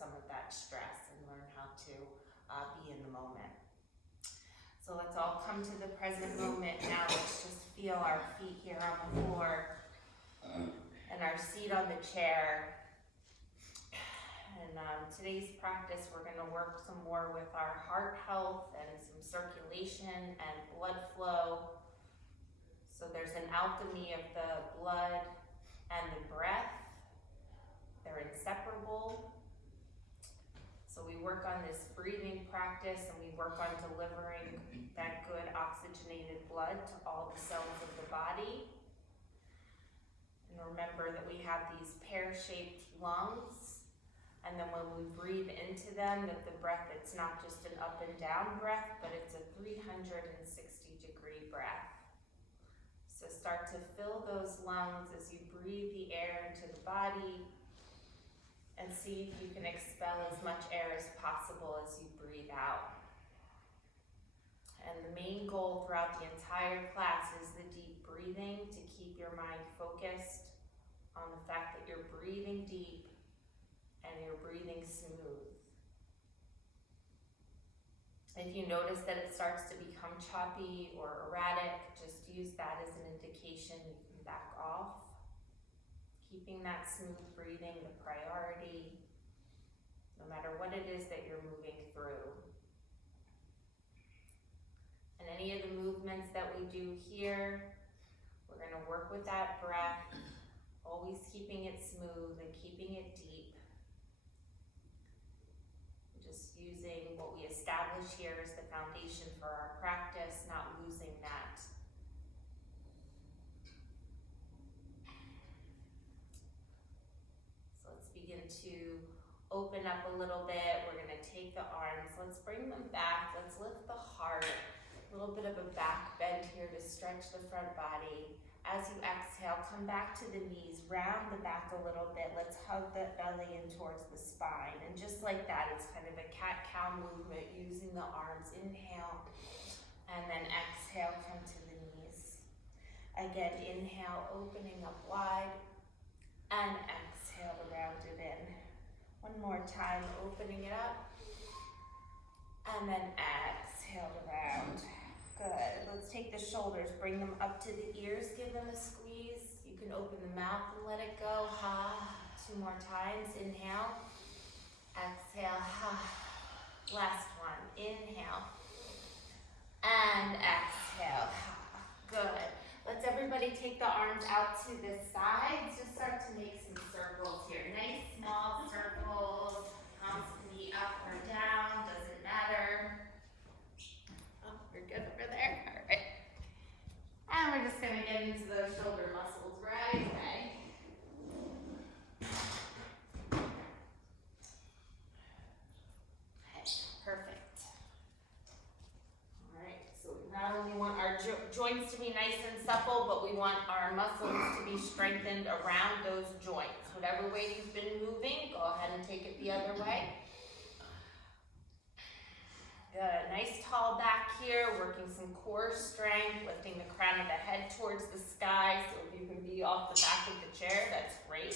some of that stress and learn how to be in the moment. So let's all come to the present moment now. Let's just feel our feet here on the floor and our seat on the chair. And today's practice, we're going to work some more with our heart health and some circulation and blood flow. So there's an alchemy of the blood and the breath. They're inseparable. So we work on this breathing practice and we work on delivering that good oxygenated blood to all the cells of the body. And remember that we have these pear-shaped lungs. And then when we breathe into them, that the breath, it's not just an up and down breath, but it's a 360-degree breath. So start to fill those lungs as you breathe the air into the body and see if you can expel as much air as possible as you breathe out. And the main goal throughout the entire class is the deep breathing, to keep your mind focused on the fact that you're breathing deep and you're breathing smooth. If you notice that it starts to become choppy or erratic, just use that as an indication you can back off. Keeping that smooth breathing the priority, no matter what it is that you're moving through. And any of the movements that we do here, we're going to work with that breath, always keeping it smooth and keeping it deep. Just using what we establish here as the foundation for our practice, not losing that. So let's begin to open up a little bit. We're going to take the arms. Let's bring them back. Let's lift the heart. A little bit of a back bend here to stretch the front body. As you exhale, come back to the knees, round the back a little bit. Let's hug the belly in towards the spine. And just like that, it's kind of a cat-cow movement using the arms. Inhale, and then exhale, come to the knees. Again, inhale, opening up wide, and exhale to round it in. One more time, opening it up, and then exhale to round. Good. Let's take the shoulders, bring them up to the ears, give them a squeeze. You can open the mouth and let it go. Ha. 2 more times. Inhale. Exhale. Ha. Last one. Inhale. And exhale. Ha. Good. Let's everybody take the arms out to the sides. Just start to make some circles here. Nice small circles. Palms can be up or down. Doesn't matter. Good over there. All right. And we're just going to get into those shoulder muscles right away. Okay, perfect. All right, so we not only want our joints to be nice and supple, but we want our muscles to be strengthened around those joints. Whatever way you've been moving, go ahead and take it the other way. Good, nice tall back here, working some core strength, lifting the crown of the head towards the sky, so if you can be off the back of the chair, that's great.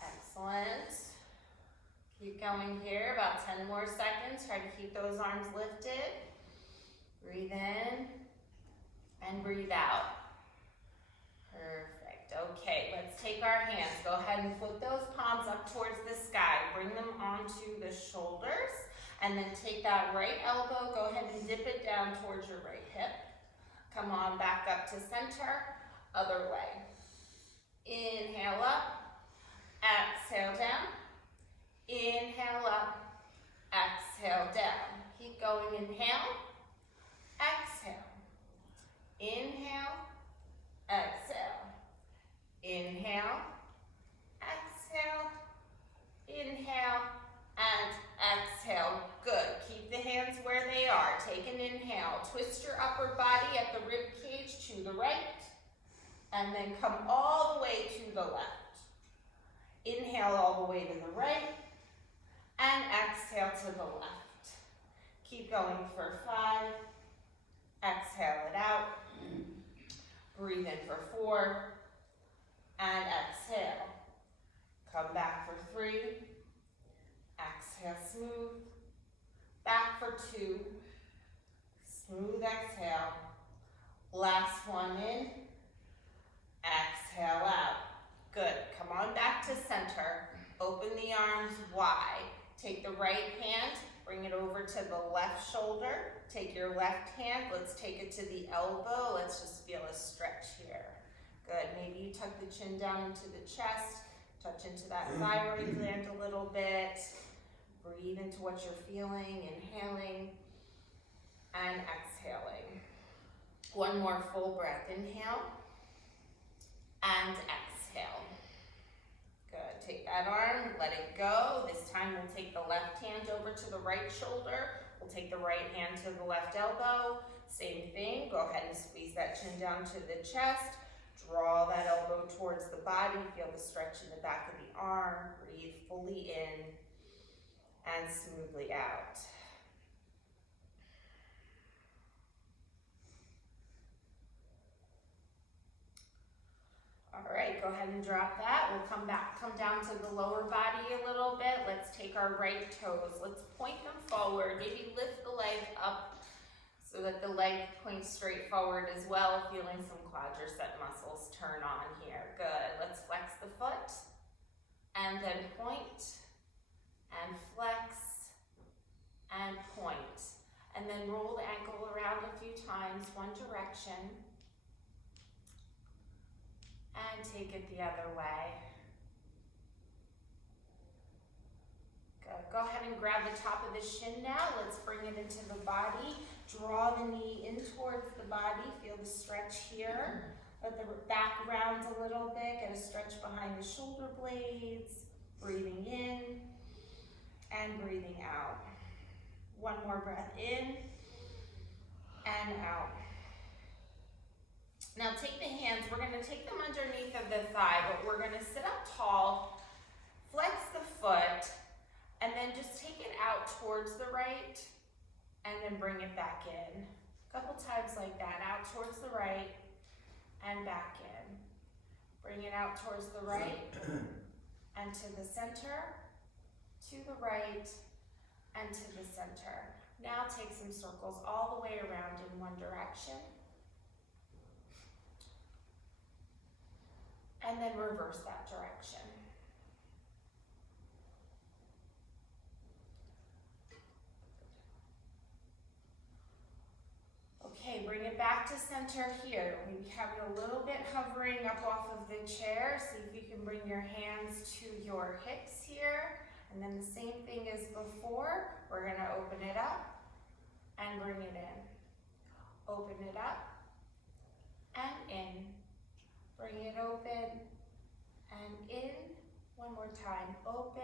Excellent. Keep going here, about 10 more seconds. Try to keep those arms lifted. Breathe in and breathe out. Perfect. Okay, let's take our hands. Go ahead and flip those palms up towards the sky. Bring them onto the shoulders. And then take that right elbow. Go ahead and dip it down towards your right hip. Come on back up to center. Other way. Inhale up. Exhale down. Inhale up. Exhale down. Keep going. Inhale. Exhale. Inhale. Exhale. Inhale, exhale, inhale, and exhale. Good. Keep the hands where they are. Take an inhale. Twist your upper body at the rib cage to the right, and then come all the way to the left. Inhale all the way to the right, and exhale to the left. Keep going for 5. Exhale it out. Breathe in for 4. And exhale. Come 2. Smooth exhale. Last one in. Exhale out. Good. Come on back to center. Open the arms wide. Take the right hand, bring it over to the left shoulder. Take your left hand, let's take it to the elbow. Let's just feel a stretch here. Good. Maybe you tuck the chin down into the chest, touch into that thyroid gland a little bit. Breathe into what you're feeling, inhaling and exhaling. One more full breath. Inhale and exhale. Good. Take that arm, let it go. This time we'll take the left hand over to the right shoulder. We'll take the right hand to the left elbow. Same thing. Go ahead and squeeze that chin down to the chest. Draw that elbow towards the body. Feel the stretch in the back of the arm. Breathe fully in and smoothly out. All right, go ahead and drop that. We'll come down to the lower body a little bit. Let's take our right toes. Let's point them forward. Maybe lift the leg up so that the leg points straight forward as well. Feeling some quadricep muscles turn on here. Good. Let's flex the foot and then point and flex and point. And then roll the ankle around a few times, one direction. And take it the other way. Good. Go ahead and grab the top of the shin now. Let's bring it into the body. Draw the knee in towards the body. Feel the stretch here. Let the back round a little bit. Get a stretch behind the shoulder blades. Breathing in and breathing out. One more breath in and out. Now take the hands, we're going to take them underneath of the thigh, but we're going to sit up tall, flex the foot, and then just take it out towards the right, and then bring it back in. A couple times like that, out towards the right, and back in. Bring it out towards the right, and to the center, to the right, and to the center. Now take some circles all the way around in one direction. And then reverse that direction. Okay, bring it back to center here. We have a little bit hovering up off of the chair. See if you can bring your hands to your hips here. And then the same thing as before. We're going to open it up and bring it in. Open it up and in. Bring it open and in. One more time. Open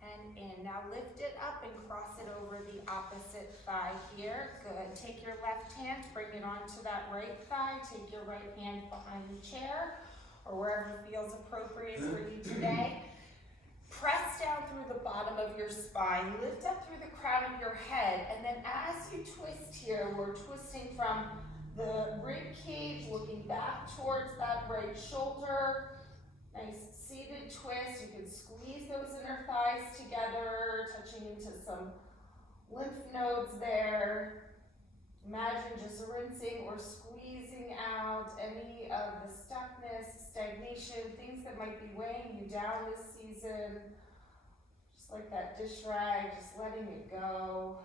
and in. Now lift it up and cross it over the opposite thigh here. Good. Take your left hand, bring it onto that right thigh. Take your right hand behind the chair or wherever feels appropriate for you today. Press down through the bottom of your spine. Lift up through the crown of your head. And then as you twist here, we're twisting from the rib cage, looking back towards that right shoulder. Nice seated twist. You can squeeze those inner thighs together, touching into some lymph nodes there. Imagine just rinsing or squeezing out any of the stuckness, stagnation, things that might be weighing you down this season. Just like that dish rag, just letting it go.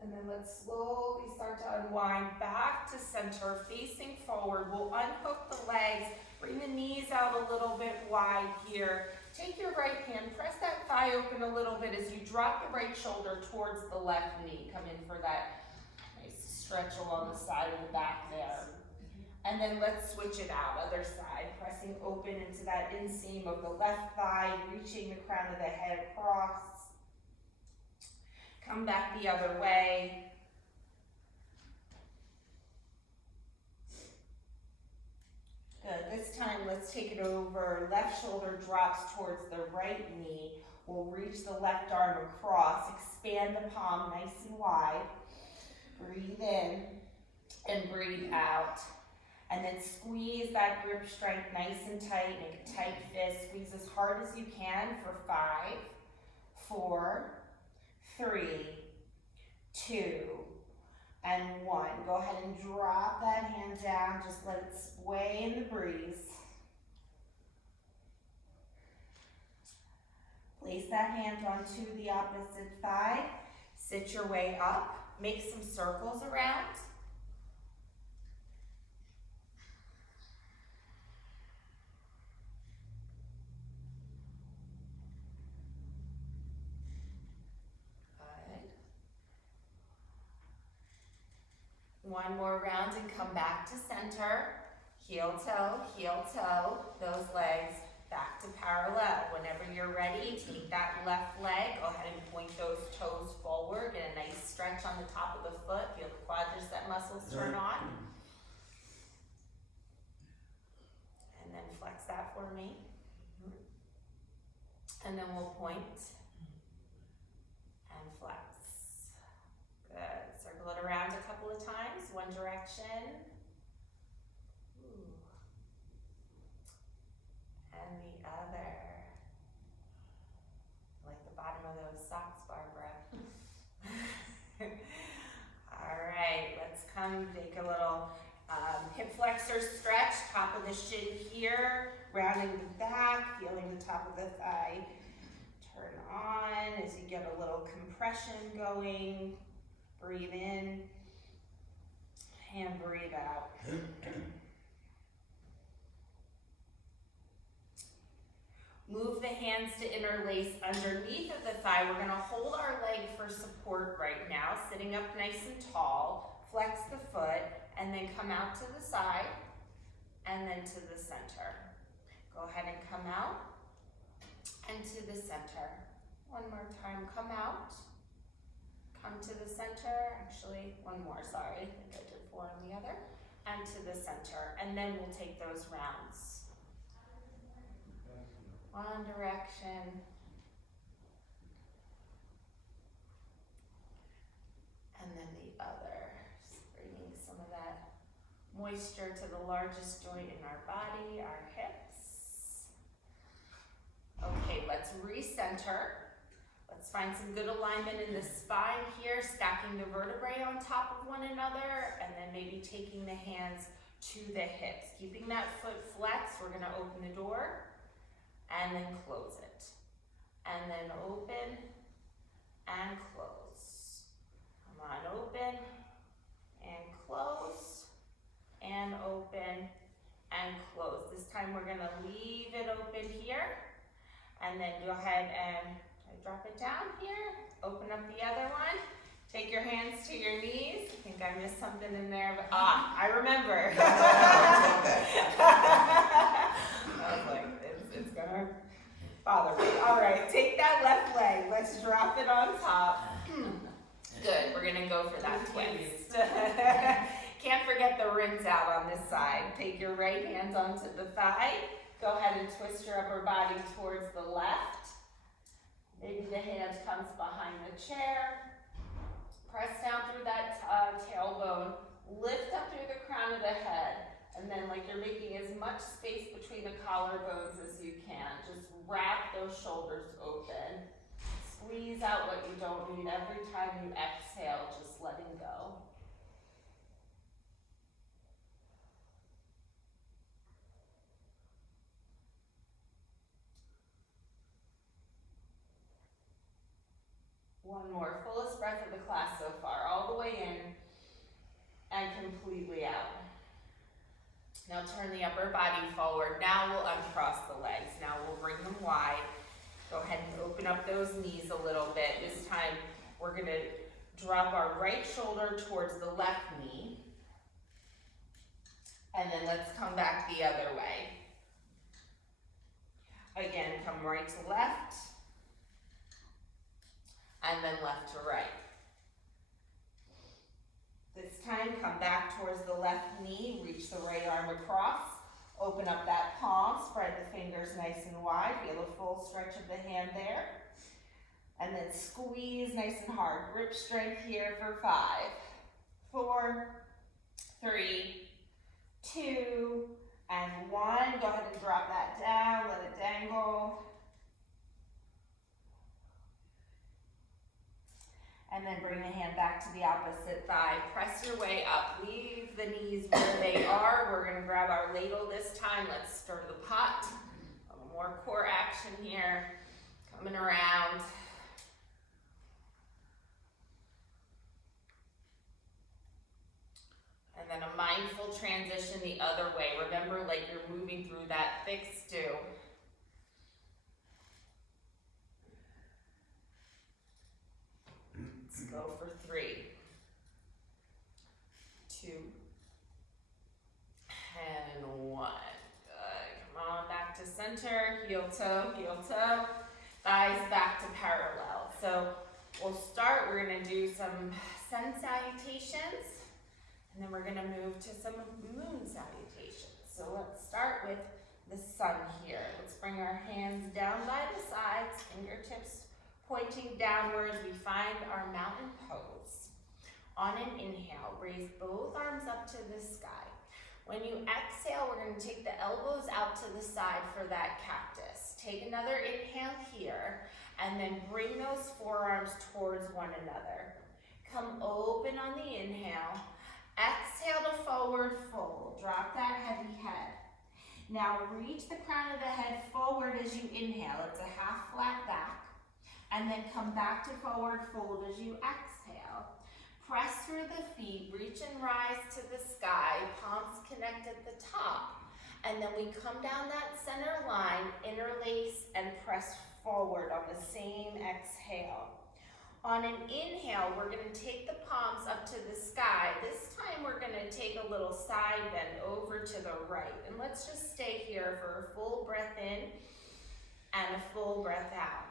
And then let's slowly start to unwind back to center, facing forward. We'll unhook the legs, bring the knees out a little bit wide here. Take your right hand, press that thigh open a little bit as you drop the right shoulder towards the left knee. Come in for that nice stretch along the side of the back there. And then let's switch it out, other side, pressing open into that inseam of the left thigh, reaching the crown of the head across. Come back the other way. Good. This time, let's take it over. Left shoulder drops towards the right knee. We'll reach the left arm across. Expand the palm nice and wide. Breathe in and breathe out. And then squeeze that grip strength nice and tight. Make a tight fist. Squeeze as hard as you can for 5, 4, 3, 2, and 1. Go ahead and drop that hand down. Just let it sway in the breeze. Place that hand onto the opposite thigh. Sit your way up. Make some circles around. One more round and come back to center. Heel toe, those legs back to parallel. Whenever you're ready, take that left leg, go ahead and point those toes forward, get a nice stretch on the top of the foot, feel the quadricep muscles turn on. And then flex that for me. And then we'll point and flex. Good. Circle it around a couple of times, one direction. Ooh. And the other. Like the bottom of those socks, Barbara. All right, let's come take a little hip flexor stretch, top of the shin here, rounding the back, feeling the top of the thigh turn on as you get a little compression going. Breathe in and breathe out. Move the hands to interlace underneath of the thigh. We're gonna hold our leg for support right now, sitting up nice and tall. Flex the foot and then come out to the side and then to the center. Go ahead and come out and to the center. One more time, come out. Come to the center, actually one more, sorry, I think I did 4 on the other, and to the center, and then we'll take those rounds. One direction, and then the other, just bringing some of that moisture to the largest joint in our body, our hips. Okay, let's recenter. Let's find some good alignment in the spine here, stacking the vertebrae on top of one another, and then maybe taking the hands to the hips. Keeping that foot flexed, we're gonna open the door, and then close it. And then open, and close. Come on, open, and close, and open, and close. This time we're gonna leave it open here, and then go ahead and drop it down here, open up the other one, take your hands to your knees. I think I missed something in there, but I remember. I was like, it's gonna bother me. All right, take that left leg, let's drop it on top. Good, we're gonna go for that twist. Can't forget the rinse out on this side. Take your right hand onto the thigh, go ahead and twist your upper body towards the left. Maybe the hand comes behind the chair. Press down through that tailbone. Lift up through the crown of the head. And then like you're making as much space between the collarbones as you can. Just wrap those shoulders open. Squeeze out what you don't need. Every time you exhale, just letting go. One more, fullest breath of the class so far, all the way in and completely out. Now turn the upper body forward. Now we'll uncross the legs. Now we'll bring them wide. Go ahead and open up those knees a little bit. This time we're gonna drop our right shoulder towards the left knee. And then let's come back the other way. Again, come right to left. And then left to right. This time, come back towards the left knee, reach the right arm across, open up that palm, spread the fingers nice and wide, feel a full stretch of the hand there. And then squeeze nice and hard. Grip strength here for 5, 4, 3, 2, and 1. Go ahead and drop that down, let it dangle. And then bring the hand back to the opposite thigh. Press your way up. Leave the knees where they are. We're going to grab our ladle this time. Let's stir the pot. A little more core action here. Coming around. And then a mindful transition the other way. Remember, like you're moving through that thick stew. Let's go for 3, 2, and 1. Good. Come on, back to center. Heel toe, thighs back to parallel. So we'll start. We're going to do some sun salutations, and then we're going to move to some moon salutations. So let's start with the sun here. Let's bring our hands down by the sides, fingertips pointing downwards. We find our mountain pose. On an inhale, raise both arms up to the sky. When you exhale, we're going to take the elbows out to the side for that cactus. Take another inhale here, and then bring those forearms towards one another. Come open on the inhale. Exhale to forward fold. Drop that heavy head. Now reach the crown of the head forward as you inhale. It's a half flat back. And then come back to forward fold as you exhale. Press through the feet, reach and rise to the sky, palms connect at the top. And then we come down that center line, interlace and press forward on the same exhale. On an inhale, we're going to take the palms up to the sky. This time we're going to take a little side bend over to the right. And let's just stay here for a full breath in and a full breath out.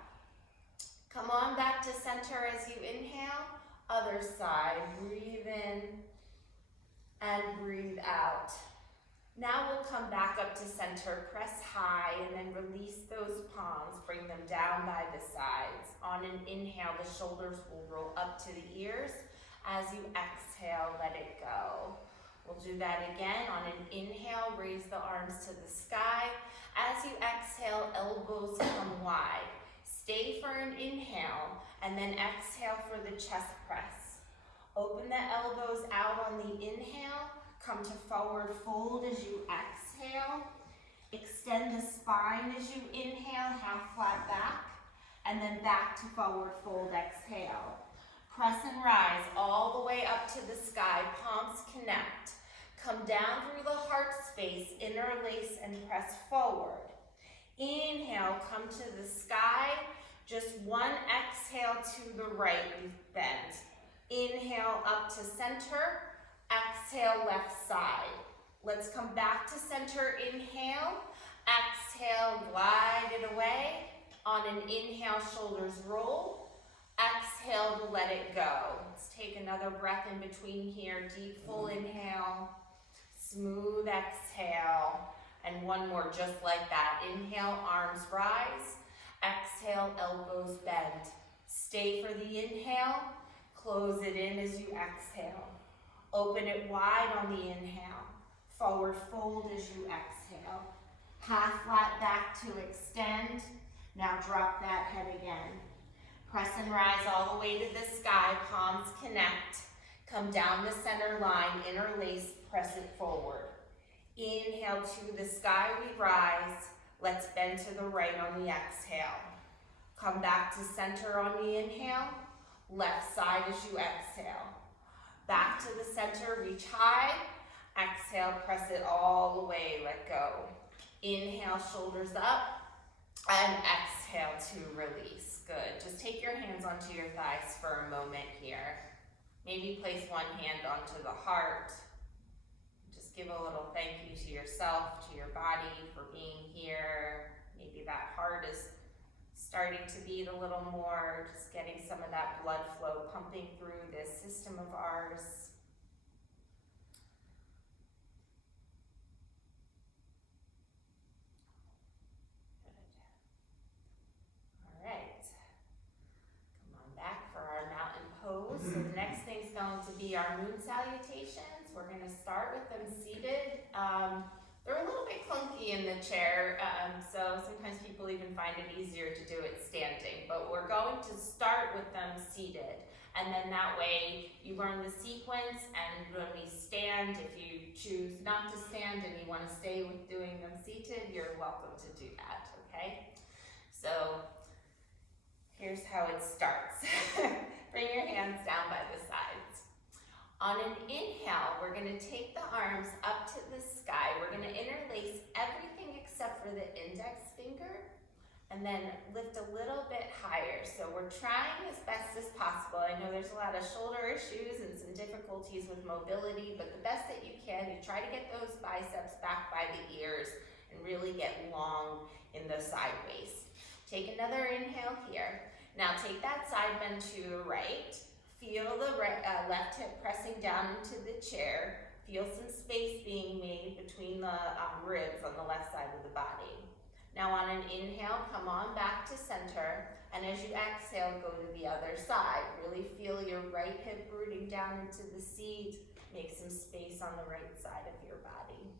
Come on back to center as you inhale. Other side, breathe in and breathe out. Now we'll come back up to center, press high, and then release those palms. Bring them down by the sides. On an inhale, the shoulders will roll up to the ears. As you exhale, let it go. We'll do that again. On an inhale, raise the arms to the sky. As you exhale, elbows come wide. Stay for an inhale, and then exhale for the chest press. Open the elbows out on the inhale. Come to forward fold as you exhale. Extend the spine as you inhale, half flat back, and then back to forward fold, exhale. Press and rise all the way up to the sky, palms connect. Come down through the heart space, interlace and press forward. Inhale, come to the sky. Just one exhale to the right, bend. Inhale up to center. Exhale, left side. Let's come back to center. Inhale. Exhale, glide it away. On an inhale, shoulders roll. Exhale to let it go. Let's take another breath in between here. Deep, full inhale. Smooth exhale. And one more just like that. Inhale, arms rise. Exhale, elbows bend. Stay for the inhale. Close it in as you exhale. Open it wide on the inhale. Forward fold as you exhale. Half flat back to extend. Now drop that head again. Press and rise all the way to the sky. Palms connect. Come down the center line. Interlace, press it forward. Inhale to the sky, we rise. Let's bend to the right on the exhale. Come back to center on the inhale. Left side as you exhale. Back to the center, reach high. Exhale, press it all the way, let go. Inhale, shoulders up. And exhale to release. Good. Just take your hands onto your thighs for a moment here. Maybe place one hand onto the heart. Give a little thank you to yourself, to your body for being here. Maybe that heart is starting to beat a little more, just getting some of that blood flow pumping through this system of ours. Good. All right. Come on back for our mountain pose. So the next thing's going to be our moon salutations. We're gonna start with them seated. They're a little bit clunky in the chair, so sometimes people even find it easier to do it standing, but we're going to start with them seated. And then that way you learn the sequence, and when we stand, if you choose not to stand and you want to stay with doing them seated, you're welcome to do that, okay? So here's how it starts. Bring your hands down by the sides. On an inhale, we're going to take the arms up to the sky. We're going to interlace everything except for the index finger, and then lift a little bit higher. So we're trying as best as possible. I know there's a lot of shoulder issues and some difficulties with mobility, but the best that you can, you try to get those biceps back by the ears and really get long in the side waist. Take another inhale here. Now take that side bend to your right. Feel the left hip pressing down into the chair. Feel some space being made between the ribs on the left side of the body. Now on an inhale, come on back to center, and as you exhale, go to the other side. Really feel your right hip rooting down into the seat. Make some space on the right side of your body.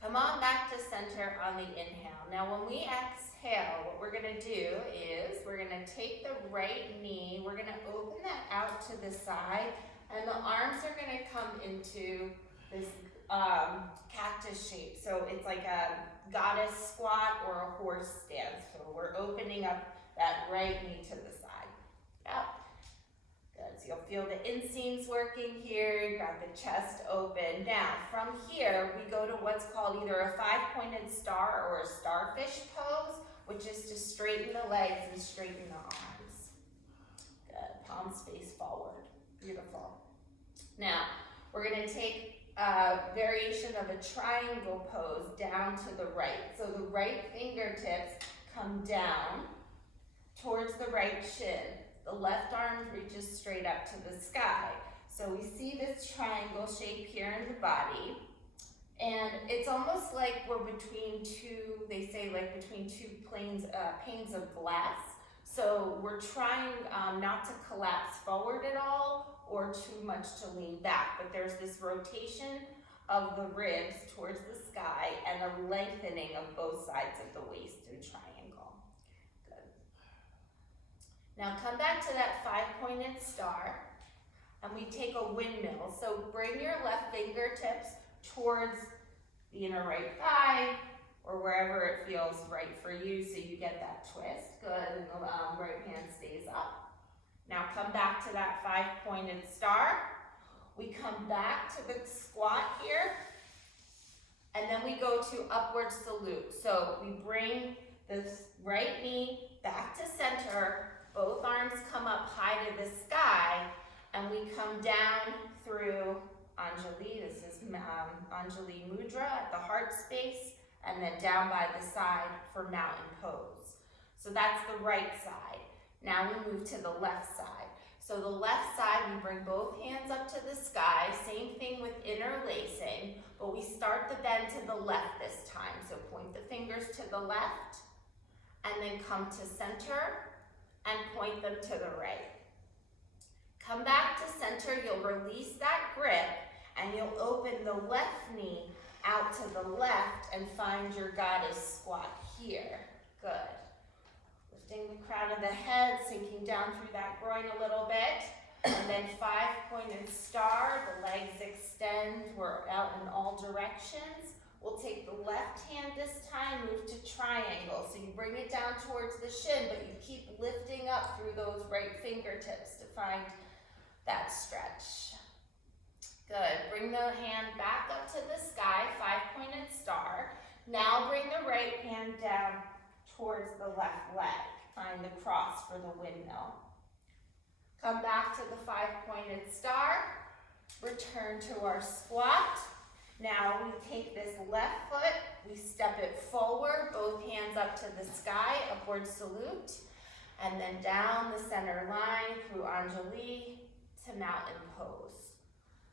Come on back to center on the inhale. Now when we exhale, what we're gonna do is we're gonna take the right knee, we're gonna open that out to the side, and the arms are gonna come into this cactus shape. So it's like a goddess squat or a horse stance. So we're opening up that right knee to the side. Yep. Good. So you'll feel the inseams working here. You've got the chest open. Now, from here, we go to what's called either a 5-pointed star or a starfish pose, which is to straighten the legs and straighten the arms. Good. Palms face forward. Beautiful. Now, we're going to take a variation of a triangle pose down to the right. So the right fingertips come down towards the right shin. The left arm reaches straight up to the sky. So we see this triangle shape here in the body. And it's almost like we're between two, they say like between two panes of glass. So we're trying not to collapse forward at all or too much to lean back, but there's this rotation of the ribs towards the sky and a lengthening of both sides of the waist in triangle. Good. Now come back to that 5-pointed star, and we take a windmill. So bring your left fingertips towards the inner right thigh, or wherever it feels right for you, so you get that twist. Good, and the right hand stays up. Now come back to that 5-pointed star. We come back to the squat here, and then we go to upward salute. So we bring this right knee back to center, both arms come up high to the sky, and we come down through Anjali. This is Anjali Mudra at the heart space, and then down by the side for mountain pose. So that's the right side. Now we move to the left side. So the left side, we bring both hands up to the sky, same thing with interlacing, but we start the bend to the left this time. So point the fingers to the left, and then come to center, and point them to the right. Come back to center, you'll release that grip, and you'll open the left knee out to the left and find your goddess squat here. Good. Lifting the crown of the head, sinking down through that groin a little bit. And then 5-pointed star, the legs extend, we're out in all directions. We'll take the left hand this time, move to triangle. So you bring it down towards the shin, but you keep lifting up through those right fingertips to find that stretch. Good, bring the hand back up to the sky, 5-pointed star. Now bring the right hand down towards the left leg. Find the cross for the windmill. Come back to the 5-pointed star. Return to our squat. Now we take this left foot, we step it forward, both hands up to the sky, upward salute, and then down the center line through Anjali to mountain pose.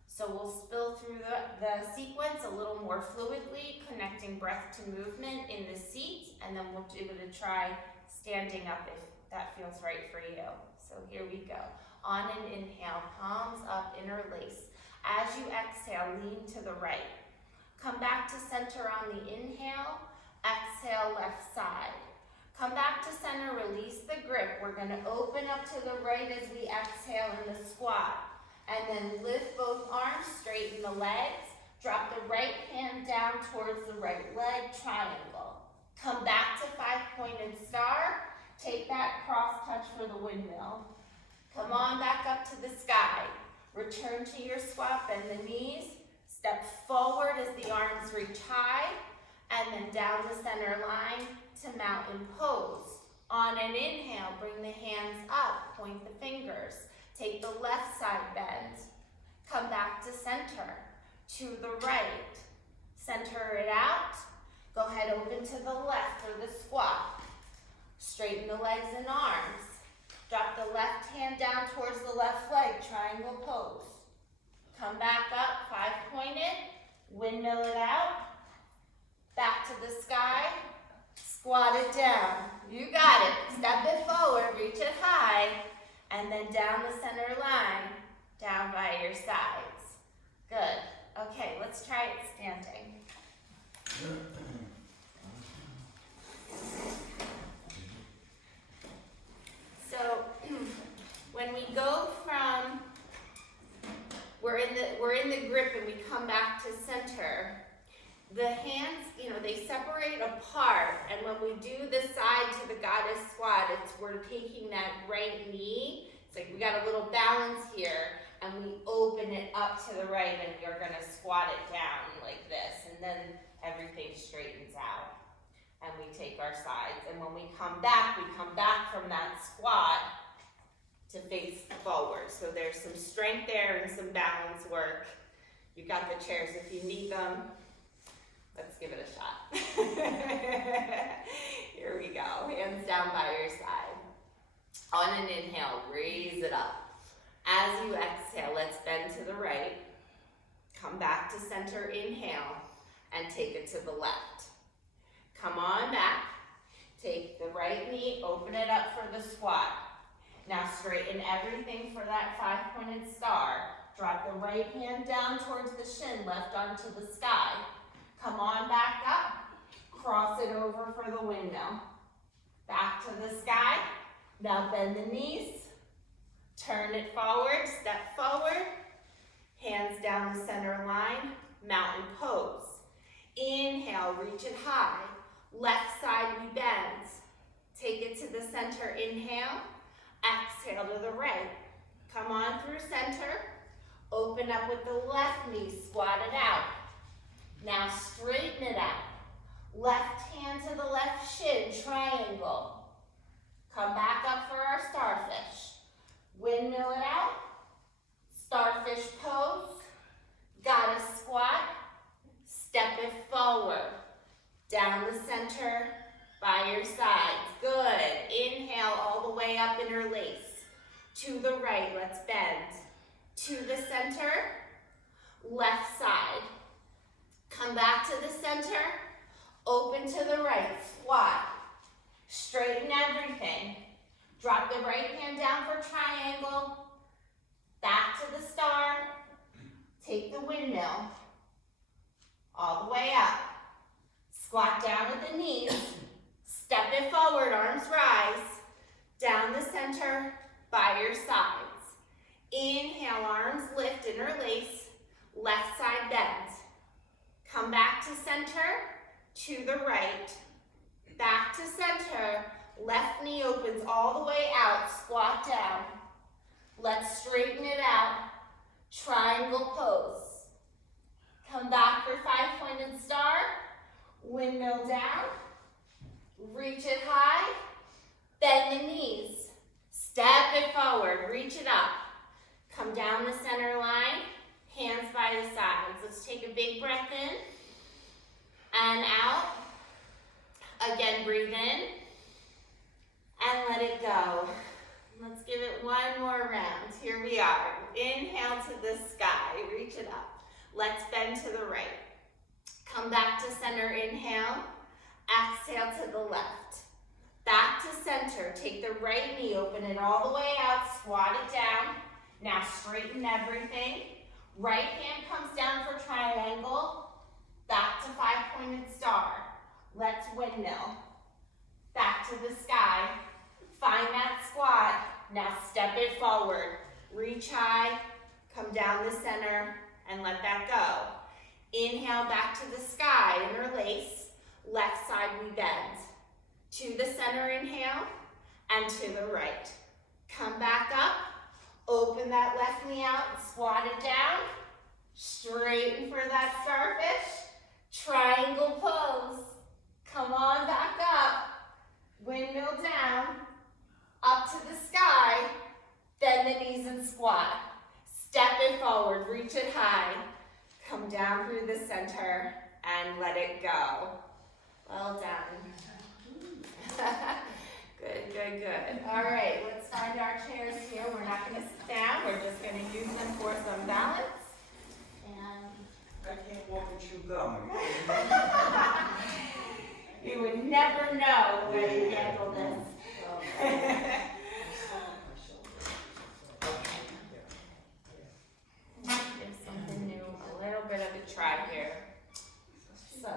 So we'll spill through the sequence a little more fluidly, connecting breath to movement in the seat, and then we'll give it a try standing up if that feels right for you. So here we go. On an inhale, palms up, interlace. As you exhale, lean to the right. Come back to center on the inhale. Exhale, left side. Come back to center, release the grip. We're gonna open up to the right as we exhale in the squat. And then lift both arms, straighten the legs. Drop the right hand down towards the right leg, triangle. Come back to 5-pointed star. Take that cross touch for the windmill. Come on back up to the sky. Return to your squat, bend the knees. Step forward as the arms reach high. And then down the center line to mountain pose. On an inhale, bring the hands up, point the fingers. Take the left side bend. Come back to center, to the right. Center it out. Go ahead, open to the left for the squat. Straighten the legs and arms. Drop the left hand down towards the left leg, triangle pose. Come back up, 5-pointed, windmill it out. Back to the sky, squat it down. You got it. Step it forward, reach it high, and then down the center line, down by your sides. Good. Okay, let's try it standing. So when we go from, we're in the grip and we come back to center, the hands, they separate apart, and when we do the side to the goddess squat, we're taking that right knee. It's like we got a little balance here, and we open it up to the right, and you're gonna squat it down like this, and then everything straightens out. And we take our sides, and when we come back from that squat to face forward. So there's some strength there and some balance work. You've got the chairs if you need them. Let's give it a shot. Here we go, hands down by your side. On an inhale, raise it up. As you exhale, let's bend to the right. Come back to center, inhale, and take it to the left. Come on back. Take the right knee, open it up for the squat. Now straighten everything for that 5-pointed star. Drop the right hand down towards the shin, left arm to the sky. Come on back up. Cross it over for the windmill. Back to the sky. Now bend the knees. Turn it forward, step forward. Hands down the center line, mountain pose. Inhale, reach it high. Left side we bend. Take it to the center, inhale. Exhale to the right. Come on through center. Open up with the left knee, squat it out. Now straighten it out. Left hand to the left shin, triangle. Come back up for our starfish. Windmill it out. Starfish pose. Goddess squat. Step it forward. Down the center by your sides. Good. Inhale all the way up, interlace. To the right, let's bend. To the center. Left side. Come back to the center. Open to the right, squat. Straighten everything. Drop the right hand down for triangle. Back to the star. Take the windmill. All the way up. Squat down with the knees. Step it forward, arms rise. Down the center by your sides. Inhale, arms lift, interlace. Left side bend. Come back to center, to the right. Back to center. Left knee opens all the way out. Squat down. Let's straighten it out. Triangle pose. Come back for 5-pointed star. Windmill down. Reach it high. Bend the knees. Step it forward. Reach it up. Come down the center line. Hands by the sides. Let's take a big breath in. And out. Again, breathe in. And let it go. Let's give it one more round. Here we are. Inhale to the sky. Reach it up. Let's bend to the right. Come back to center, inhale. Exhale to the left. Back to center. Take the right knee, open it all the way out, squat it down. Now straighten everything. Right hand comes down for triangle. Back to 5-pointed star. Let's windmill. Back to the sky. Find that squat. Now step it forward. Reach high, come down the center, and let that go. Inhale back to the sky, interlace. Left side we bend. To the center inhale, and to the right. Come back up, open that left knee out, squat it down. Straighten for that starfish. Triangle pose. Come on back up. Windmill down. Up to the sky. Bend the knees and squat. Step it forward, reach it high. Come down through the center and let it go. Well done. Good, good, good. All right, let's find our chairs here. We're not going to sit down. We're just going to use them for some balance. And I can't walk and chew gum. you would never know the way you handle this. Give something new, a little bit of a try here. So,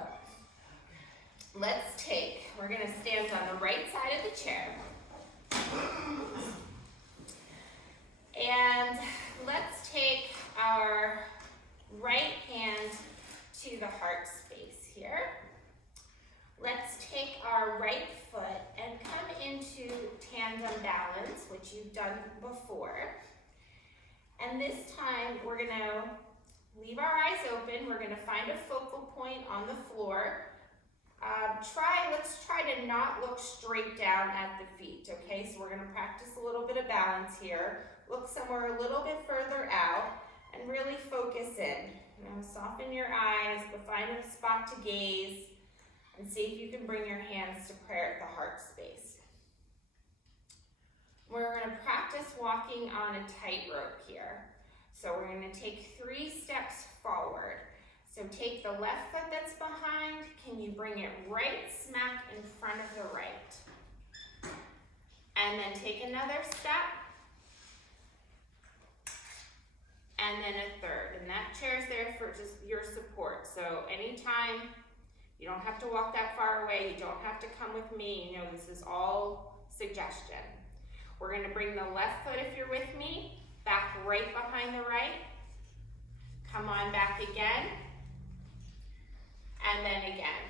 we're going to stand on the right side of the chair. And let's take our right hand to the heart space here. Let's take our right foot and come into tandem balance, which you've done before. And this time we're going to leave our eyes open. We're going to find a focal point on the floor. Let's try to not look straight down at the feet, okay? So we're going to practice a little bit of balance here. Look somewhere a little bit further out and really focus in. Soften your eyes, but find a spot to gaze and see if you can bring your hands to prayer at the heart space. We're going to practice walking on a tightrope here. So we're going to take 3 steps forward. So take the left foot that's behind. Can you bring it right smack in front of the right? And then take another step. And then a third. And that chair's there for just your support. So anytime, you don't have to walk that far away. You don't have to come with me. This is all suggestion. We're going to bring the left foot, if you're with me, back right behind the right. Come on back again. And then again.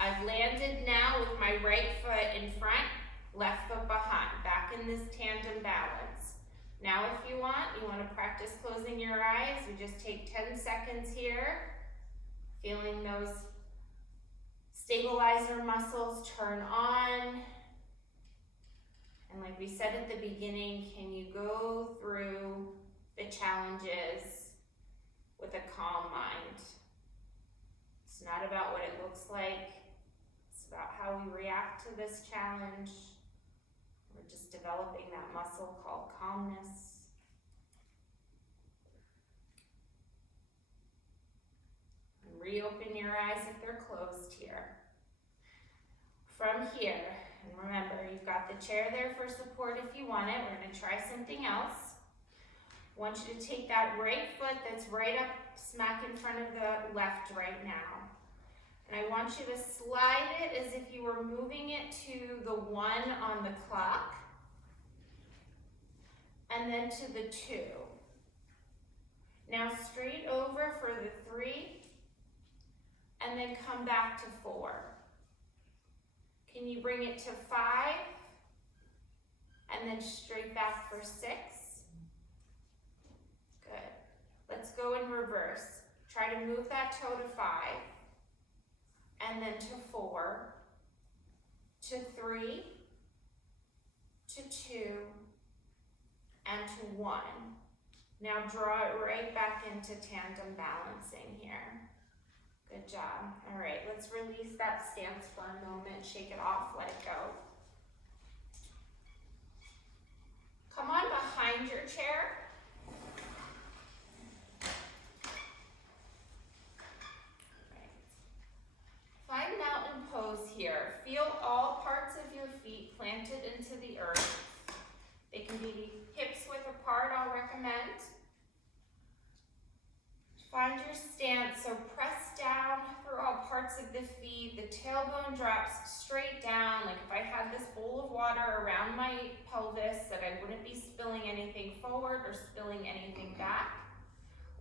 I've landed now with my right foot in front, left foot behind, back in this tandem balance. Now if you want to practice closing your eyes. We just take 10 seconds here, feeling those stabilizer muscles turn on. And like we said at the beginning, can you go through the challenges with a calm mind? It's not about what it looks like. It's about how we react to this challenge. We're just developing that muscle called calmness. And reopen your eyes if they're closed here. From here, and remember, you've got the chair there for support if you want it. We're going to try something else. I want you to take that right foot that's right up smack in front of the left right now. And I want you to slide it as if you were moving it to the 1 on the clock. And then to the 2. Now straight over for the 3. And then come back to 4. Can you bring it to 5? And then straight back for 6. Good. Let's go in reverse. Try to move that toe to 5. And then to 4. To 3. To 2. And to 1. Now draw it right back into tandem balancing here. Good job. All right, let's release that stance for a moment. Shake it off, let it go. Come on behind your chair. Right. Find mountain pose here. Feel all parts of your Find your stance, so press down through all parts of the feet. The tailbone drops straight down. Like if I had this bowl of water around my pelvis, that I wouldn't be spilling anything forward or spilling anything back.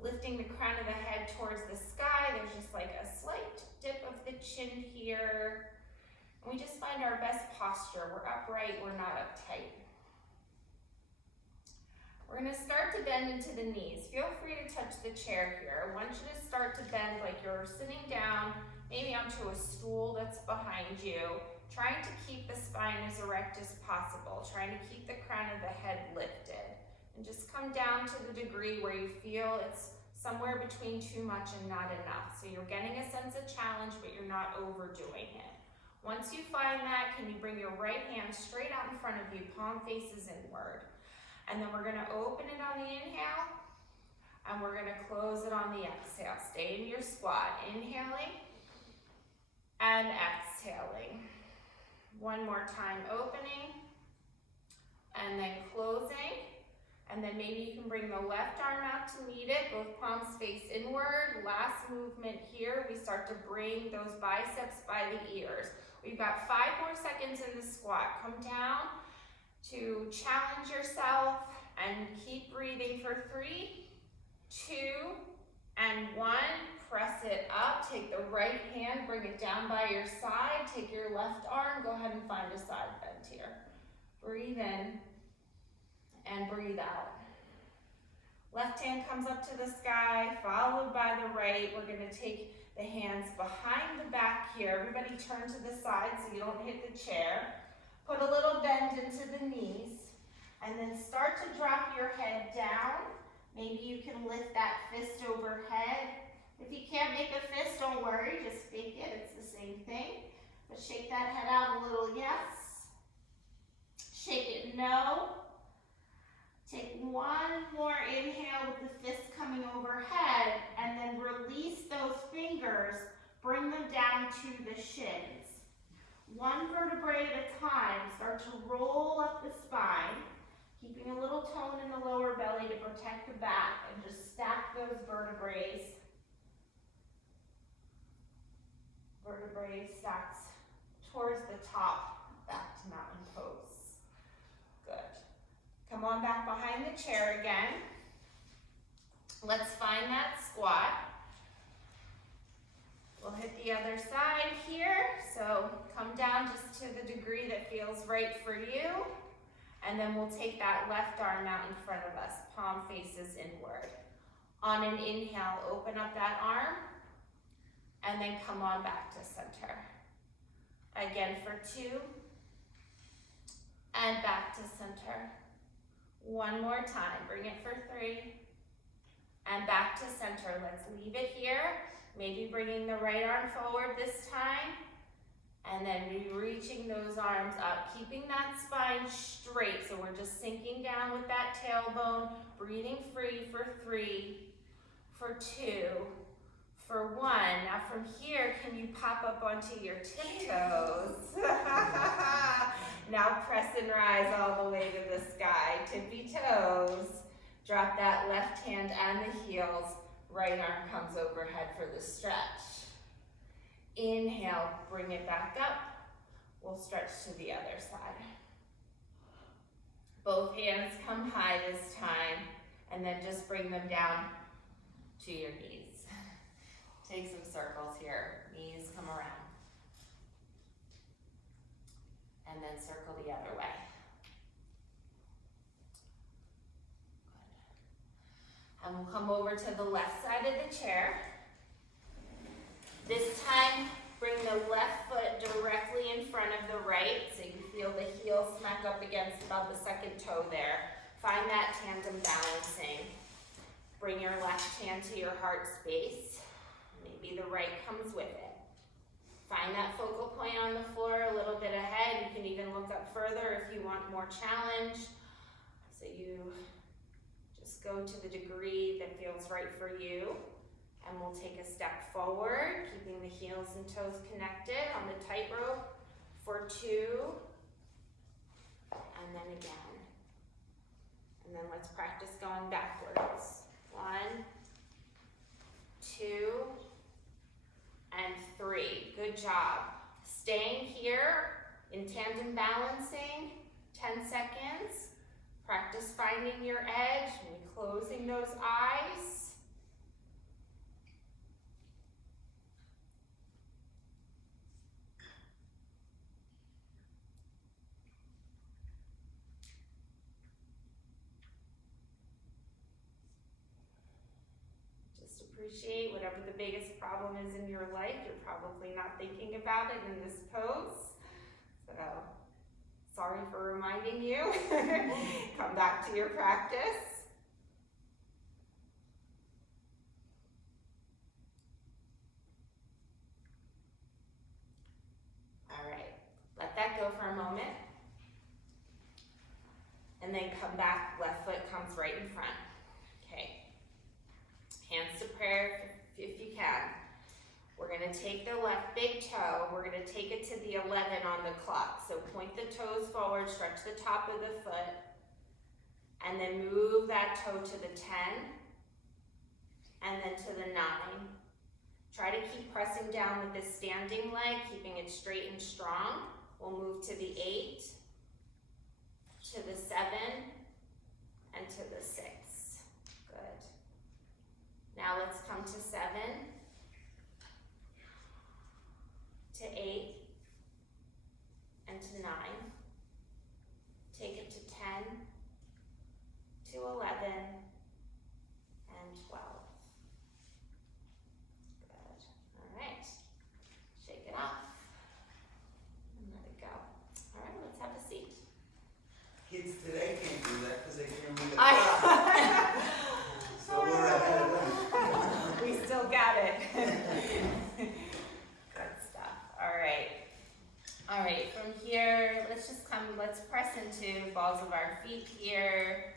Lifting the crown of the head towards the sky. There's just like a slight dip of the chin here. And we just find our best posture. We're upright, we're not uptight. We're gonna start to bend into the knees. Feel free to touch the chair here. I want you to start to bend like you're sitting down, maybe onto a stool that's behind you, trying to keep the spine as erect as possible, trying to keep the crown of the head lifted. And just come down to the degree where you feel it's somewhere between too much and not enough. So you're getting a sense of challenge, but you're not overdoing it. Once you find that, can you bring your right hand straight out in front of you, palm faces inward. And then we're gonna open it on the inhale, and we're gonna close it on the exhale. Stay in your squat, inhaling and exhaling. One more time, opening, and then closing. And then maybe you can bring the left arm out to meet it, both palms face inward. Last movement here, we start to bring those biceps by the ears. We've got 5 more seconds in the squat. Come down to challenge yourself and keep breathing for 3, 2, and 1. Press it up. Take the right hand, bring it down by your side. Take your left arm, go ahead and find a side bend here. Breathe in and breathe out. Left hand comes up to the sky, followed by the right. We're gonna take the hands behind the back here. Everybody turn to the side so you don't hit the chair. Put a little bend into the knees, and then start to drop your head down. Maybe you can lift that fist overhead. If you can't make a fist, don't worry, just fake it, it's the same thing. But shake that head out a little, yes. Shake it, no. Take one more inhale with the fist coming overhead, and then release those fingers, bring them down to the shins. One vertebrae at a time, start to roll up the spine, keeping a little tone in the lower belly to protect the back, and just stack those vertebrae. Vertebrae stacks towards the top, back to mountain pose. Good. Come on back behind the chair again. Let's find that squat. We'll hit the other side here. So come down just to the degree that feels right for you. And then we'll take that left arm out in front of us, palm faces inward. On an inhale, open up that arm, and then come on back to center. Again for 2, and back to center. One more time, bring it for 3, and back to center. Let's leave it here. Maybe bringing the right arm forward this time, and then reaching those arms up, keeping that spine straight. So we're just sinking down with that tailbone, breathing free for 3, for 2, for 1. Now from here, can you pop up onto your tiptoes? Now press and rise all the way to the sky, tippy toes. Drop that left hand and the heels. Right arm comes overhead for the stretch. Inhale, bring it back up. We'll stretch to the other side. Both hands come high this time, and then just bring them down to your knees. Take some circles here. Knees come around. And then circle the other way. And we'll come over to the left side of the chair. This time, bring the left foot directly in front of the right, so you feel the heel smack up against about the second toe there. Find that tandem balancing. Bring your left hand to your heart space. Maybe the right comes with it. Find that focal point on the floor a little bit ahead. You can even look up further if you want more challenge. So you just go to the degree that feels right for you. And we'll take a step forward, keeping the heels and toes connected on the tightrope for 2. And then again. And then let's practice going backwards. 1, Good job. Staying here in tandem balancing, 10 seconds. Practice finding your edge and closing those eyes. Just appreciate whatever the biggest problem is in your life. You're probably not thinking about it in this pose. So, sorry for reminding you. Come back to your practice. All right, let that go for a moment. And then come back, left foot comes right in front. Okay. Hands to prayer if you can. We're gonna take the left big toe, we're gonna take it to the 11 on the clock. So point the toes forward, stretch the top of the foot, and then move that toe to the 10, and then to the 9. Try to keep pressing down with this standing leg, keeping it straight and strong. We'll move to the 8, to the 7, and to the 6. Good. Now let's come to 7, to 8, and to 9. Take it to 10, to 11, and 12. Good. All right. Shake it off and let it go. All right, let's have a seat. Kids today can't do that because they can't read the clock. So we're ahead of them. We still got it. Good stuff. All right. All right, from here, let's press into balls of our feet here,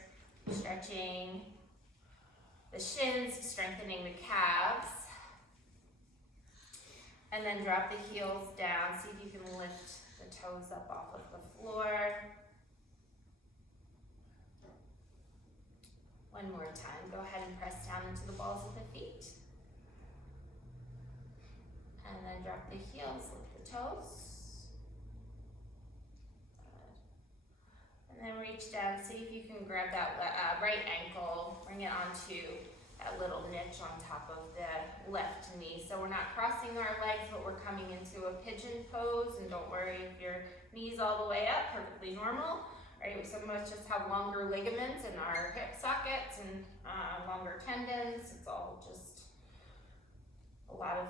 stretching the shins, strengthening the calves. And then drop the heels down. See if you can lift the toes up off of the floor. One more time. Go ahead and press down into the balls of the feet. And then drop the heels, lift the toes. And then reach down, see if you can grab that right ankle, bring it onto that little niche on top of the left knee. So we're not crossing our legs, but we're coming into a pigeon pose. And don't worry if your knee's all the way up, perfectly normal. Right, some of us just have longer ligaments in our hip sockets and longer tendons. It's all just a lot of,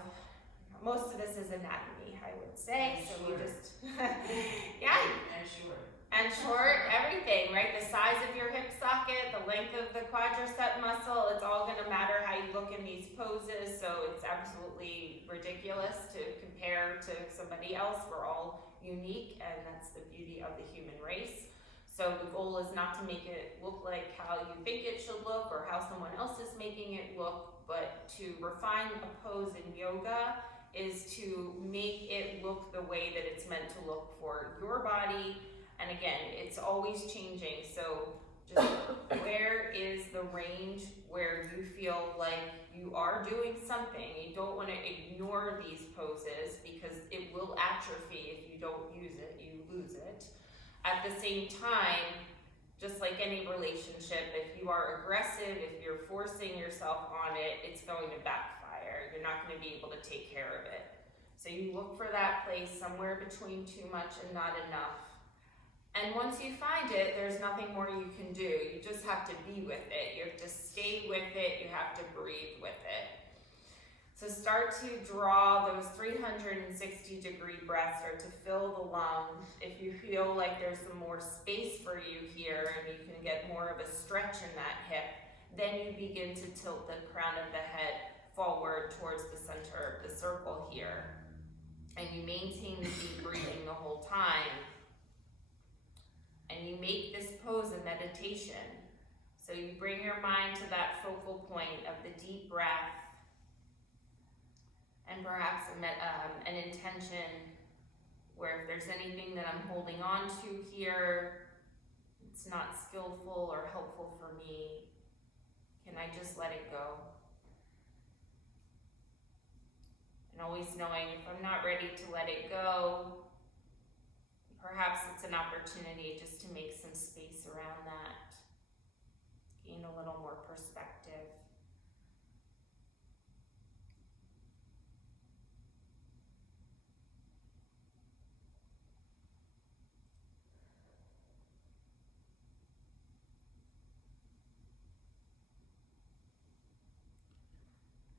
most of this is anatomy, I would say. And so short. we just, yeah. And short. And short, everything, right? The size of your hip socket, the length of the quadricep muscle, it's all gonna matter how you look in these poses. So it's absolutely ridiculous to compare to somebody else. We're all unique, and that's the beauty of the human race. So the goal is not to make it look like how you think it should look or how someone else is making it look, but to refine a pose in yoga is to make it look the way that it's meant to look for your body. And again, it's always changing. So just where is the range where you feel like you are doing something? You don't want to ignore these poses because it will atrophy if you don't use it, you lose it. At the same time, just like any relationship, if you are aggressive, if you're forcing yourself on it, it's going to backfire. You're not going to be able to take care of it. So you look for that place somewhere between too much and not enough. And once you find it, there's nothing more you can do. You just have to be with it. You have to stay with it. You have to breathe with it. So start to draw those 360-degree breaths, or to fill the lungs. If you feel like there's some more space for you here and you can get more of a stretch in that hip, then you begin to tilt the crown of the head forward towards the center of the circle here. And you maintain the deep breathing the whole time. And you make this pose a meditation. So you bring your mind to that focal point of the deep breath, and perhaps an intention where if there's anything that I'm holding on to here, it's not skillful or helpful for me, can I just let it go? And always knowing if I'm not ready to let it go, perhaps it's an opportunity just to make some space around that, gain a little more perspective.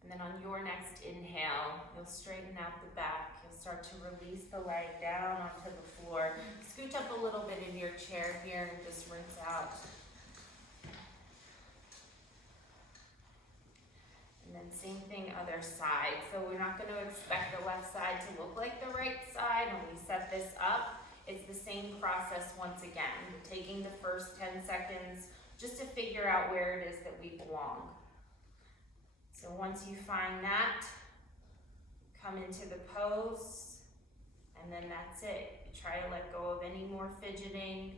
And then on your next inhale, you'll straighten out the back. You'll start to release the leg down onto the floor. Scooch up a little bit in your chair here and just rinse out. And then same thing other side. So we're not going to expect the left side to look like the right side when we set this up. It's the same process once again. We're taking the first 10 seconds just to figure out where it is that we belong. So once you find that, come into the pose, and then that's it. You try to let go of any more fidgeting.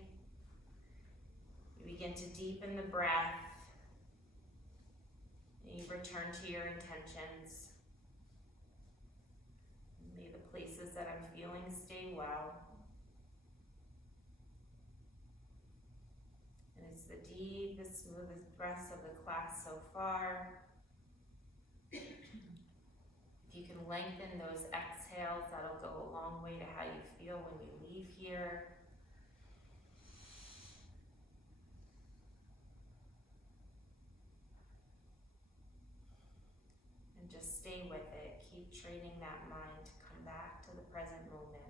You begin to deepen the breath. And you return to your intentions. May the places that I'm feeling stay well. And it's the deepest, smoothest breaths of the class so far. If you can lengthen those exhales, that'll go a long way to how you feel when you leave here. And just stay with it. Keep training that mind to come back to the present moment.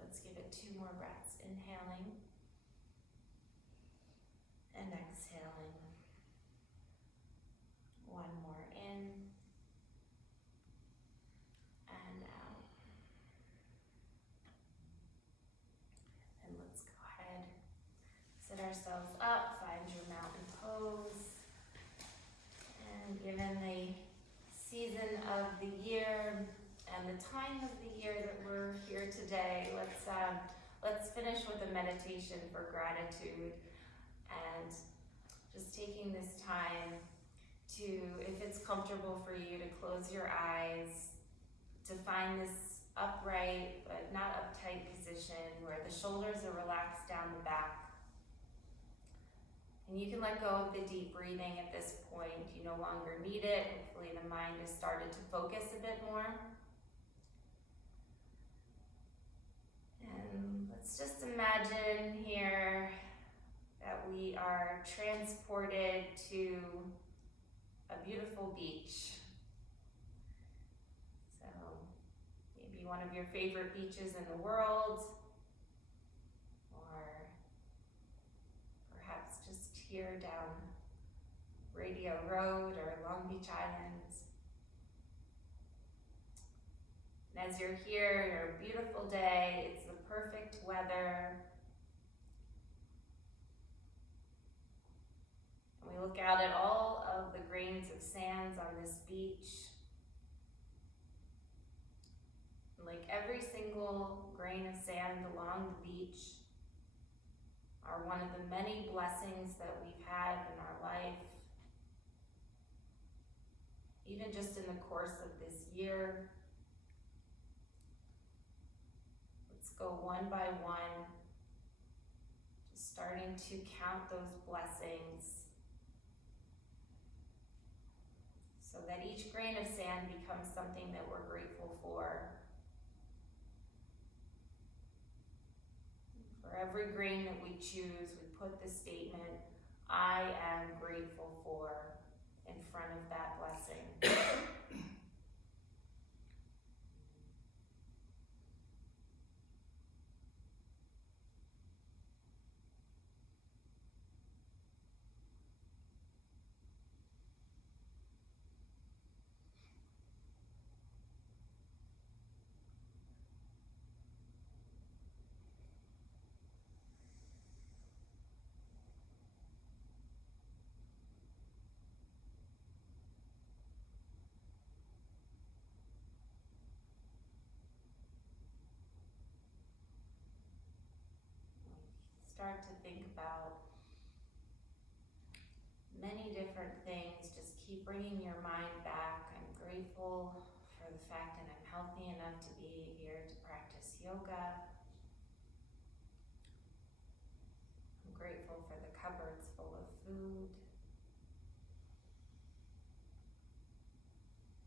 Let's give it 2 more breaths. Inhaling and exhaling. 1 more in and out. And let's go ahead, sit ourselves up, find your mountain pose. And given the season of the year and the time of the year that we're here today, let's finish with a meditation for gratitude and just taking this time to, if it's comfortable for you, to close your eyes, to find this upright but not uptight position where the shoulders are relaxed down the back. And you can let go of the deep breathing at this point. You no longer need it. Hopefully the mind has started to focus a bit more. And let's just imagine here that we are transported to a beautiful beach. So maybe one of your favorite beaches in the world, or perhaps just here down Radio Road or Long Beach Island. And as you're here, you're a beautiful day, it's the perfect weather. And we look out at all of the grains of sands on this beach. And like every single grain of sand along the beach are one of the many blessings that we've had in our life. Even just in the course of this year. Go one by one, just starting to count those blessings so that each grain of sand becomes something that we're grateful for. For every grain that we choose, we put the statement, I am grateful for, in front of that blessing. start to think about many different things. Just keep bringing your mind back. I'm grateful for the fact that I'm healthy enough to be here to practice yoga. I'm grateful for the cupboards full of food.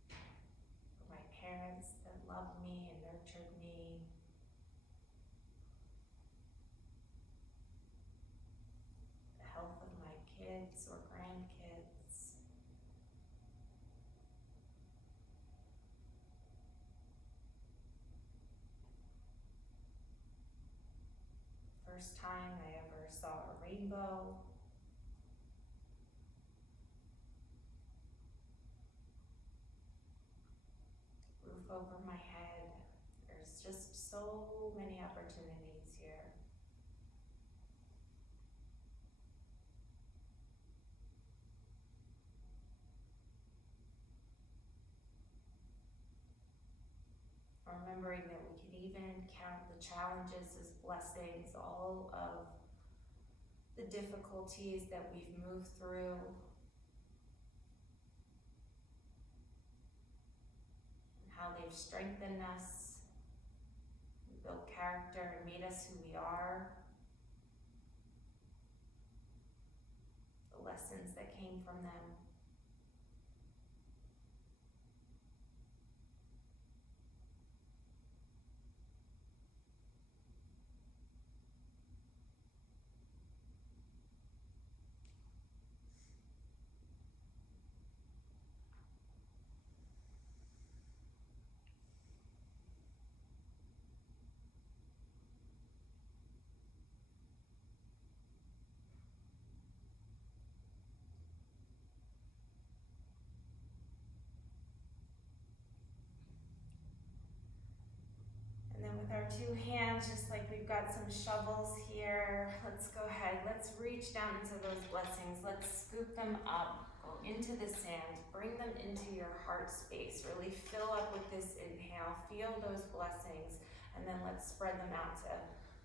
For my parents that loved me and nurtured me. The health of my kids or grandkids. First time I ever saw a rainbow. Roof over my head. There's just so many opportunities here. Remembering that we can even count the challenges as blessings, all of the difficulties that we've moved through. And how they've strengthened us, built character, and made us who we are. The lessons that came from them. And then with our two hands, just like we've got some shovels here, let's go ahead, let's reach down into those blessings. Let's scoop them up, go into the sand, bring them into your heart space. Really fill up with this inhale, feel those blessings, and then let's spread them out to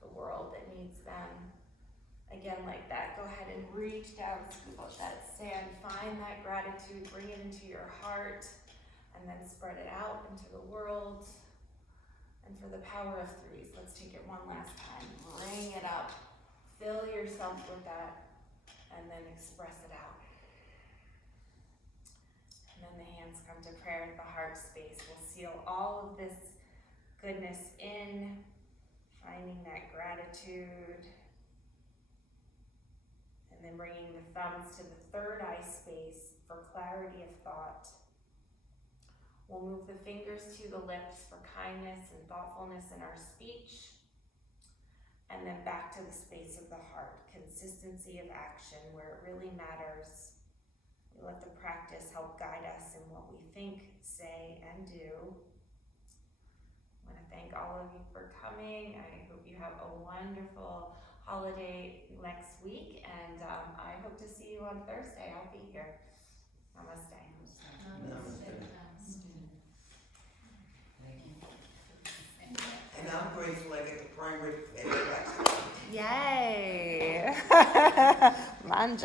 the world that needs them. Again, like that, go ahead and reach down, scoop up that sand, find that gratitude, bring it into your heart, and then spread it out into the world. And for the power of threes, let's take it one last time. Bring it up, fill yourself with that, and then express it out. And then the hands come to prayer at the heart space. We'll seal all of this goodness in, finding that gratitude. And then bringing the thumbs to the third eye space for clarity of thought. We'll move the fingers to the lips for kindness and thoughtfulness in our speech. And then back to the space of the heart, consistency of action where it really matters. We let the practice help guide us in what we think, say, and do. I want to thank all of you for coming. I hope you have a wonderful holiday next week, and I hope to see you on Thursday. I'll be here. Namaste. And I'm grateful I get the primary. Yay! Manja.